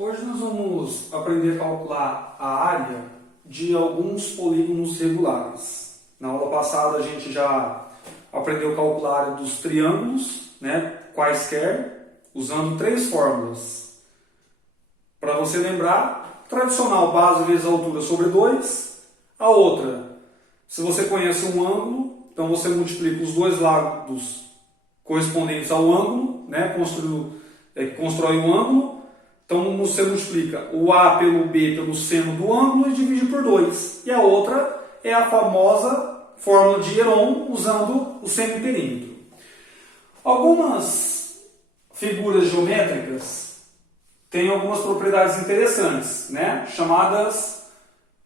Hoje nós vamos aprender a calcular a área de alguns polígonos regulares. Na aula passada a gente já aprendeu a calcular a área dos triângulos, quaisquer, usando três fórmulas. Para você lembrar, tradicional, base vezes altura sobre 2. A outra, se você conhece um ângulo, então você multiplica os dois lados correspondentes ao ângulo, constrói um ângulo. Então você multiplica o A pelo B pelo seno do ângulo e divide por 2. E a outra é a famosa fórmula de Heron usando o semiperímetro. Algumas figuras geométricas têm algumas propriedades interessantes, chamadas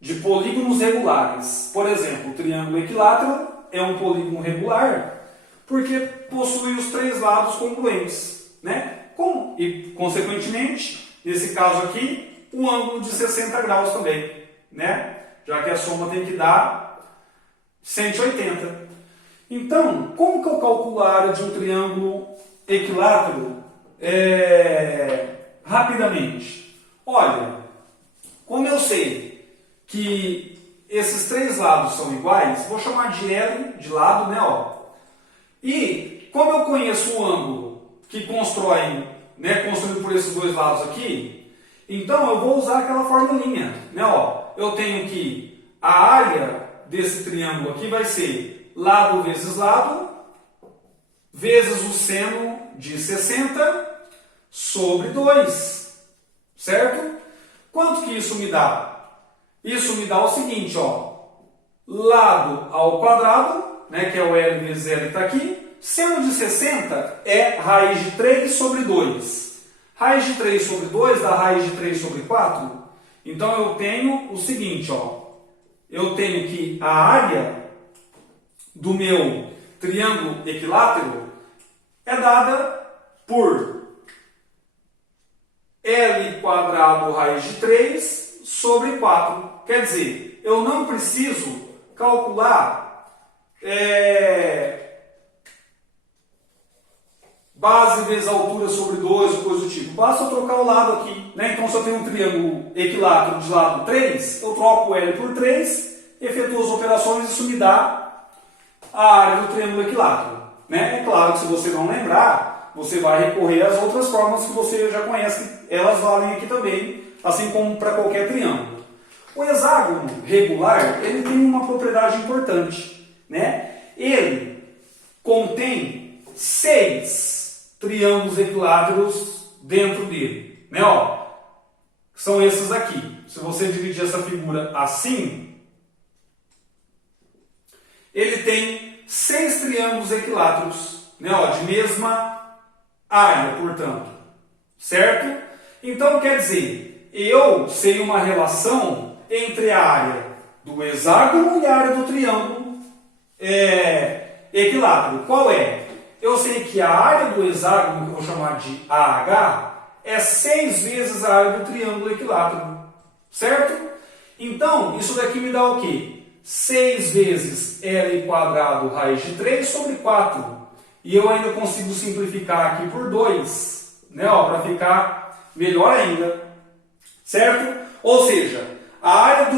de polígonos regulares. Por exemplo, o triângulo equilátero é um polígono regular porque possui os três lados congruentes, E, consequentemente, nesse caso aqui, o ângulo de 60 graus também, Já que a soma tem que dar 180. Então, como que eu calculo a área de um triângulo equilátero rapidamente? Olha, como eu sei que esses três lados são iguais, vou chamar de L de lado, E como eu conheço o ângulo que constrói, construído por esses dois lados aqui, então eu vou usar aquela formulinha, Eu tenho que a área desse triângulo aqui vai ser lado vezes lado, vezes o seno de 60 sobre 2, certo? Quanto que isso me dá? Isso me dá o seguinte, lado ao quadrado, que é o L vezes L está aqui, seno de 60 é raiz de 3 sobre 2. Raiz de 3 sobre 2 dá raiz de 3 sobre 4. Então eu tenho o seguinte, eu tenho que a área do meu triângulo equilátero é dada por L quadrado raiz de 3 sobre 4. Quer dizer, eu não preciso calcular base vezes altura sobre 2 ou coisa do tipo. Basta eu trocar o lado aqui. Então, se eu tenho um triângulo equilátero de lado 3, eu troco L por 3, efetuo as operações e isso me dá a área do triângulo equilátero. É claro que se você não lembrar, você vai recorrer às outras fórmulas que você já conhece, elas valem aqui também, assim como para qualquer triângulo. O hexágono regular, ele tem uma propriedade importante, Ele contém 6 triângulos equiláteros dentro dele, São esses aqui. Se você dividir essa figura assim, ele tem 6 triângulos equiláteros, de mesma área, portanto, certo? Então quer dizer, eu sei uma relação entre a área do hexágono e a área do triângulo equilátero. Qual é? Eu sei que a área do hexágono, que eu vou chamar de AH, é 6 vezes a área do triângulo equilátero, certo? Então, isso daqui me dá o quê? 6 vezes L quadrado raiz de 3 sobre 4. E eu ainda consigo simplificar aqui por 2, para ficar melhor ainda, certo? Ou seja, a área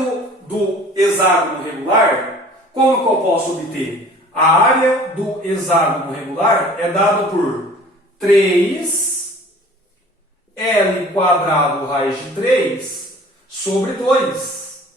do hexágono regular, como que eu posso obter? A área do hexágono regular é dada por 3 L quadrado raiz de 3 sobre 2.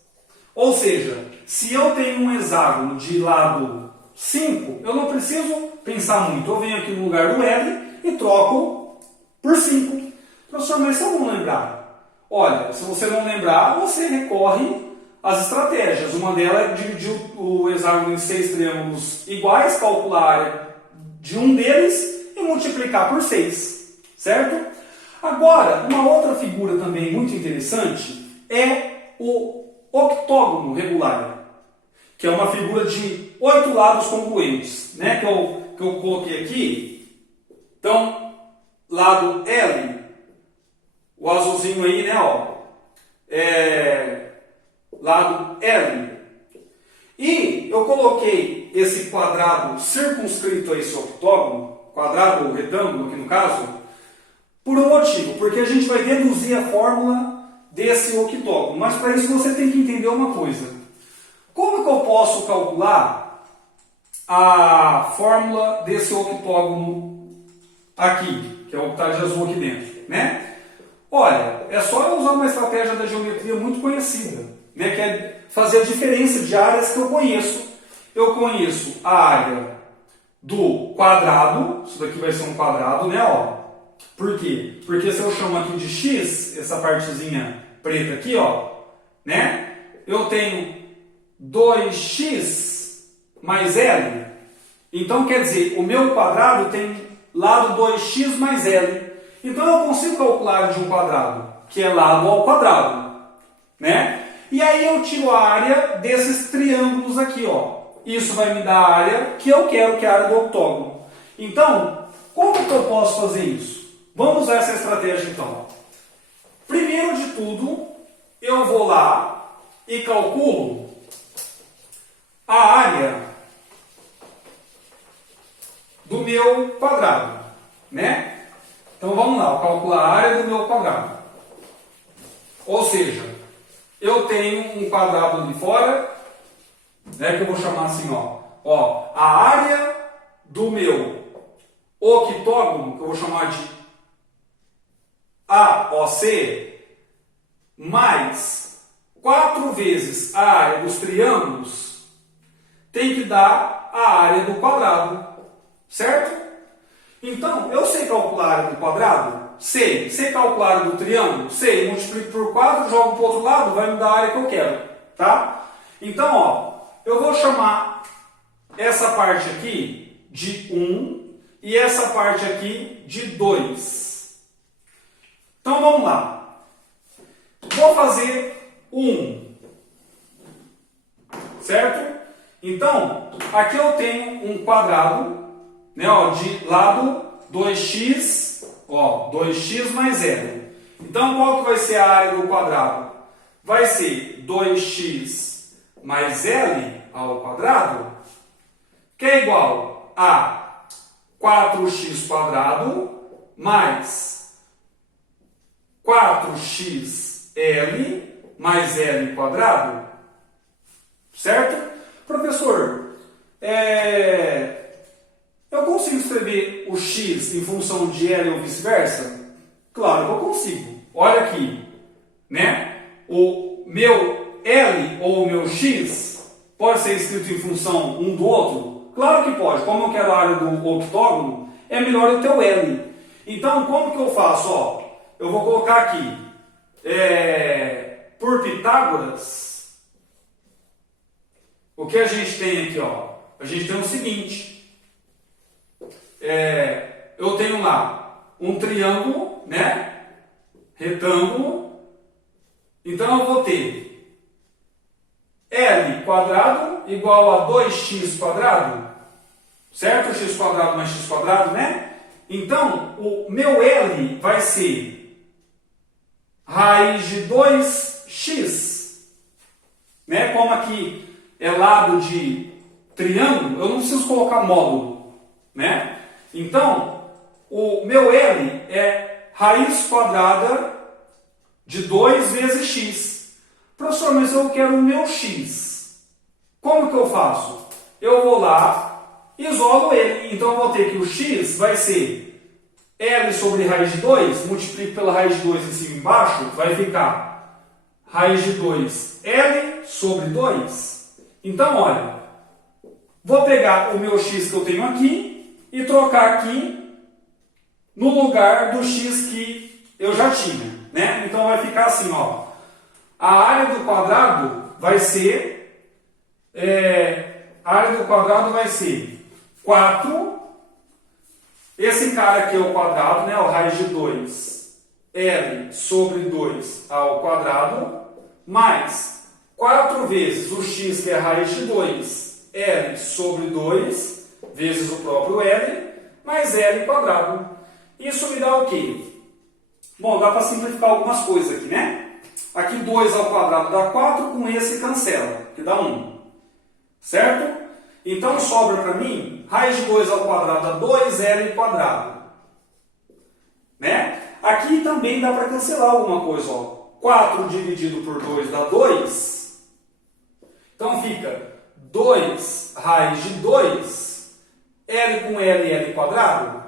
Ou seja, se eu tenho um hexágono de lado 5, eu não preciso pensar muito. Eu venho aqui no lugar do L e troco por 5. Professor, mas se eu não lembrar? Olha, se você não lembrar, você recorre às estratégias. Uma delas é dividir o hexágono em 6 triângulos iguais, calcular a área de um deles e multiplicar por 6, certo? Agora, uma outra figura também muito interessante é o octógono regular, que é uma figura de 8 lados congruentes, que eu coloquei aqui. Então, lado L, o azulzinho aí, lado L. E eu coloquei esse quadrado circunscrito a esse octógono, quadrado ou retângulo aqui no caso, Por um motivo, porque a gente vai deduzir a fórmula desse octógono. Mas para isso você tem que entender uma coisa. Como que eu posso calcular a fórmula desse octógono aqui, que é o que está de azul aqui dentro, né? Olha, é só eu usar uma estratégia da geometria muito conhecida, né? Que é fazer a diferença de áreas que eu conheço. Eu conheço a área do quadrado, isso daqui vai ser um quadrado, né? Ó. Por quê? Porque se eu chamo aqui de x, essa partezinha preta aqui, ó, né? Eu tenho 2x mais L. Então, quer dizer, o meu quadrado tem lado 2x mais L. Então, eu consigo calcular a área de um quadrado, que é lado ao quadrado, né? E aí eu tiro a área desses triângulos aqui, ó. Isso vai me dar a área que eu quero, que é a área do octógono. Então, como que eu posso fazer isso? Vamos usar essa estratégia, então. Primeiro de tudo, eu vou lá e calculo a área do meu quadrado, né? Então vamos lá, calcular a área do meu quadrado. Ou seja, eu tenho um quadrado ali fora, né, que eu vou chamar assim, ó, a área do meu octógono, que eu vou chamar de AOC, mais 4 vezes a área dos triângulos, tem que dar a área do quadrado, certo? Então, eu sei calcular a área do quadrado? Sei. Sei calcular a área do triângulo? Sei. Multiplico por 4, jogo para o outro lado, vai me dar a área que eu quero, tá? Então, ó, eu vou chamar essa parte aqui de 1 e essa parte aqui de 2. Então, vamos lá. Vou fazer 1, certo? Então, aqui eu tenho um quadrado, né, ó, de lado 2x, ó, 2x mais L. Então, qual que vai ser a área do quadrado? Vai ser 2x mais L ao quadrado, que é igual a 4x quadrado mais 4xl mais L quadrado, certo? Professor, eu consigo escrever o x em função de L ou vice-versa? Claro que eu consigo. Olha aqui, né? O meu L ou o meu x pode ser escrito em função um do outro? Claro que pode. Como eu quero a área do octógono, é melhor eu ter o L. Então, como que eu faço? Ó, eu vou colocar aqui, por Pitágoras, o que a gente tem aqui, ó? A gente tem o seguinte. Eu tenho lá um triângulo, né? Retângulo. Então eu vou ter L quadrado igual a 2x quadrado, certo? X quadrado mais x quadrado, né? Então o meu L vai ser raiz de 2x, né? Como aqui é lado de triângulo, eu não preciso colocar módulo, né? Então, o meu L é raiz quadrada de 2 vezes x. Professor, mas eu quero o meu x. Como que eu faço? Eu vou lá, isolo ele. Então, eu vou ter que o x vai ser L sobre raiz de 2, multiplico pela raiz de 2 em cima e embaixo, vai ficar raiz de 2 L sobre 2. Então, olha, vou pegar o meu x que eu tenho aqui e trocar aqui no lugar do x que eu já tinha, né? Então vai ficar assim, ó. A área do quadrado vai ser a área do quadrado vai ser 4. Esse cara aqui é o quadrado, né? O raiz de 2 L sobre 2 ao quadrado mais 4 vezes o x que é a raiz de 2 L sobre 2 vezes o próprio L, mais L quadrado. Isso me dá o quê? Bom, dá para simplificar algumas coisas aqui, né? Aqui 2 ao quadrado dá 4, com esse cancela, que dá 1. Certo? Então sobra para mim, raiz de 2 ao quadrado dá 2L quadrado. Né? Aqui também dá para cancelar alguma coisa. Ó. 4 dividido por 2 dá 2. Então fica 2 raiz de 2, L com L, L quadrado,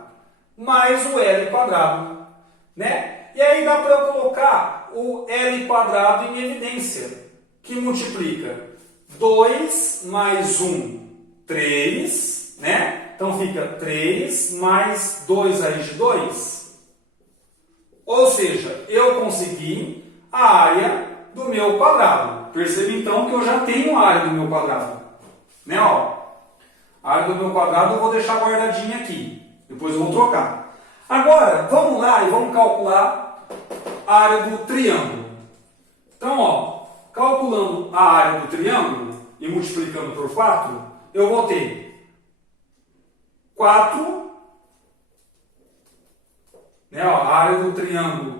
mais o L quadrado. Né? E aí dá para eu colocar o L quadrado em evidência, que multiplica 2 mais 1, 3, né? Então fica 3 mais 2 raiz de 2. Ou seja, eu consegui a área do meu quadrado. Perceba então que eu já tenho a área do meu quadrado. Né? Ó, a área do meu quadrado eu vou deixar guardadinha aqui. Depois eu vou trocar. Agora, vamos lá e vamos calcular a área do triângulo. Então, ó, calculando a área do triângulo e multiplicando por 4, eu vou ter 4, né, ó, a área do triângulo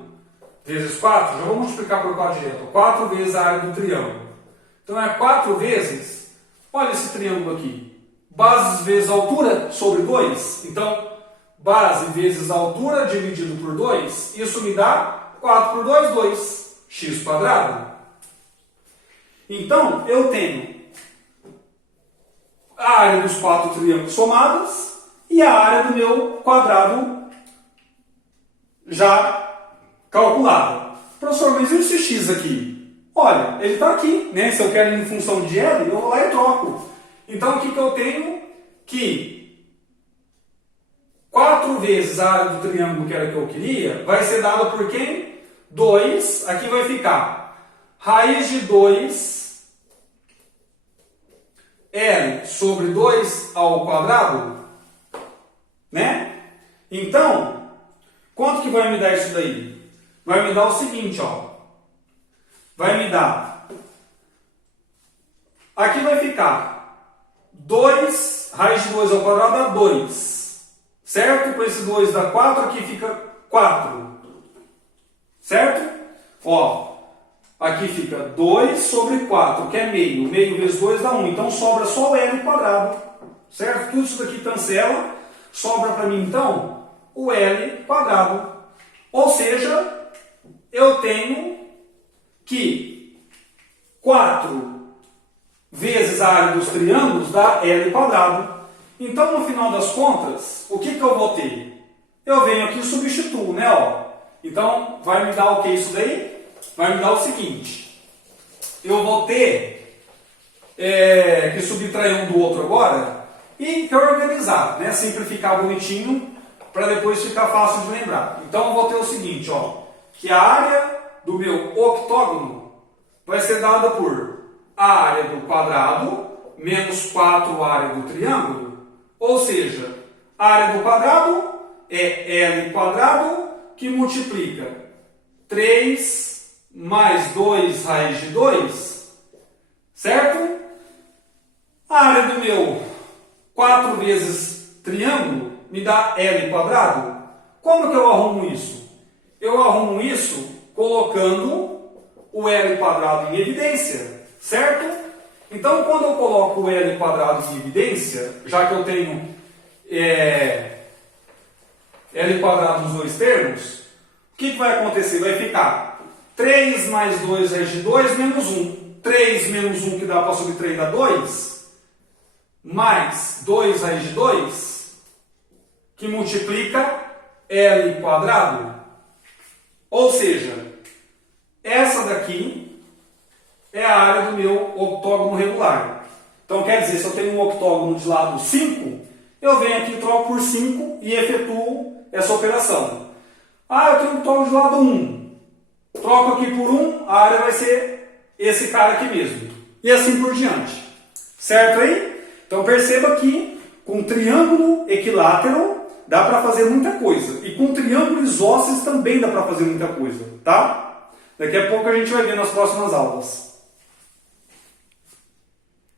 vezes 4, já vou multiplicar por 4 direto. 4 vezes a área do triângulo. Então é 4 vezes, olha esse triângulo aqui, base vezes altura sobre 2. Então, base vezes altura dividido por 2, isso me dá 4 por 2, 2, x quadrado. Então, eu tenho a área dos 4 triângulos somadas e a área do meu quadrado já calculada. Professor, mas e esse x aqui? Olha, ele está aqui, né? Se eu quero ele em função de L, eu vou lá e troco. Então, o que eu tenho? Que 4 vezes a área do triângulo que era que eu queria, vai ser dada por quem? 2, aqui vai ficar raiz de 2 L sobre 2 ao quadrado, né? Então, quanto que vai me dar isso daí? Vai me dar o seguinte, ó. Vai me dar... Aqui vai ficar 2, raiz de 2 ao quadrado dá 2. Certo? Com esse 2 dá 4, aqui fica 4. Certo? Ó, aqui fica 2 sobre 4, que é meio. Meio vezes 2 dá 1. Então sobra só o L quadrado. Certo? Tudo isso daqui cancela. Sobra para mim, então, o L quadrado. Ou seja, eu tenho que 4 vezes a área dos triângulos dá L quadrado. Então, no final das contas, o que eu vou ter? Eu venho aqui e substituo, né? Ó. Então, vai me dar o que isso daí? Vai me dar o seguinte. Eu vou ter que subtrair um do outro agora e reorganizar, né? Simplificar bonitinho para depois ficar fácil de lembrar. Então, eu vou ter o seguinte, ó. Que a área do meu octógono vai ser dada por a área do quadrado menos 4 a área do triângulo. Ou seja, a área do quadrado é L quadrado que multiplica 3 mais 2 raiz de 2, certo? A área do meu 4 vezes triângulo me dá L quadrado. Como que eu arrumo isso? Eu arrumo isso colocando o L quadrado em evidência, certo? Então, quando eu coloco o L quadrado em evidência, já que eu tenho L quadrado nos dois termos, o que vai acontecer? Vai ficar 3 mais 2 raiz de 2 menos 1. 3 menos 1 que dá para subtrair dá 2, mais 2 raiz de 2, que multiplica L quadrado. Ou seja, essa daqui é a área do meu octógono regular. Então, quer dizer, se eu tenho um octógono de lado 5, eu venho aqui, troco por 5 e efetuo essa operação. Ah, eu tenho um octógono de lado 1. Troco aqui por 1, a área vai ser esse cara aqui mesmo. E assim por diante. Certo aí? Então, perceba que com triângulo equilátero dá para fazer muita coisa. E com triângulo isósceles também dá para fazer muita coisa. Tá? Daqui a pouco a gente vai ver nas próximas aulas.